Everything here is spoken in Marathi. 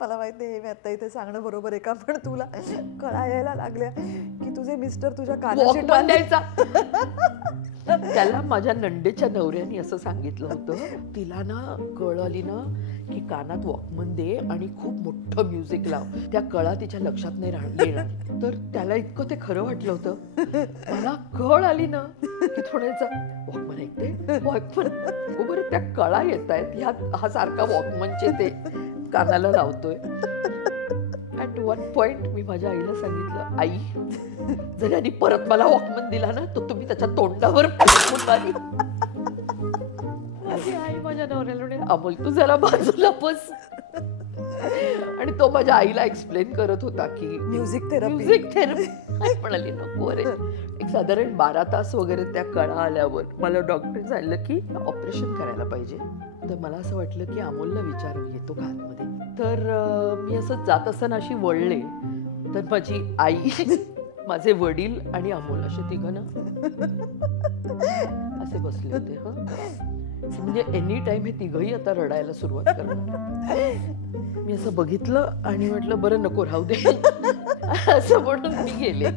मला माहिती आहे मी आता इथे सांगणं बरोबर आहे का, पण तुला कळा यायला लागल्या की तुझे मिस्टर तुझ्या कानाची द्यायचा. त्याला माझ्या नंडेच्या नवऱ्याने असं सांगितलं होतं, तिला ना कळ आली ना की कानात वॉकमन दे आणि खूप मोठं म्युझिक लाव, त्या कळा तिच्या लक्षात नाही येणार. तर त्याला इतकं ते खरं वाटलं होतं. मला कळ आली ना की थोड्याचा वॉकमन ऐकते, वॉकमन बरं त्या कळा येत आहेत ह्यात हा सारखा वॉकमनचे ते कानाला लावतोय. ॲट वन पॉइंट मी माझ्या आईला सांगितलं, आई जर यांनी परत मला वॉकमन दिला ना तर तुम्ही त्याच्या तोंडावर मारी. आई माझ्या नवऱ्याला म्हणे, अमोल तू जरा बाजूला बस. आणि तो माझ्या आईला एक्सप्लेन करत होता की म्युझिक थेरपी. म्हणाली नको रे. एक साधारण 12 तास वगैरे त्या कळा आल्यावर मला डॉक्टर सांगितलं की ऑपरेशन करायला पाहिजे. तर मला असं वाटलं की अमोलला विचारू येतो का आतमध्ये. तर मी असं जात असताना अशी वळले तर माझी आई, माझे वडील आणि अमोल असे तिघं ना असे बसले होते. म्हणजे एनी टाइम हे तिघही आता रडायला सुरुवात करणार. मी असं बघितलं आणि म्हटलं बरं नको राहू दे असं म्हणून मी गेले.